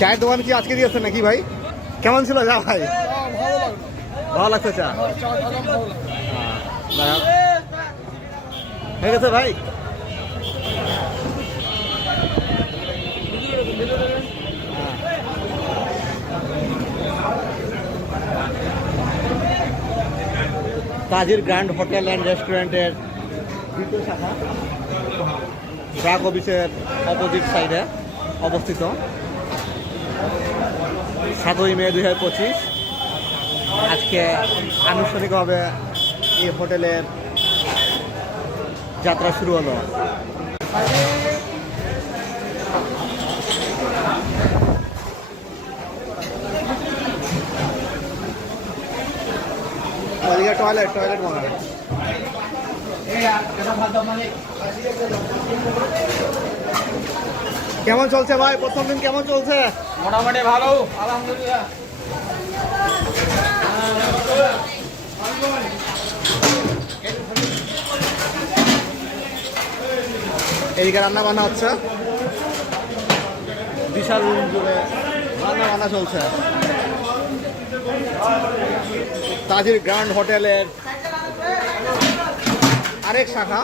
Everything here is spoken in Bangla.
চায়ের দোকান কি আজকে দিয়েছেন নাকি ভাই? কেমন ছিল যা ভাই? ভালো লাগছে চা? হয়ে গেছে ভাই? তাজির গ্র্যান্ড হোটেল অ্যান্ড রেস্টুরেন্টের দ্বিতীয় শাখা ব্র্যাক অফিসের অপোজিট সাইডে অবস্থিত। 7ই মে 2025 আজকে আনুষ্ঠানিকভাবে এই হোটেলের যাত্রা শুরু হলো। টয়লেট মনে হয়। কেমন চলছে ভাই? প্রথম দিন কেমন চলছে? মোটামুটি ভালো, আলহামদুলিল্লাহ। এইদিকে রান্না বান্না হচ্ছে, বিশাল রুম জুড়ে রান্না বান্না চলছে। তাজির গ্র্যান্ড হোটেলের আরেক শাখা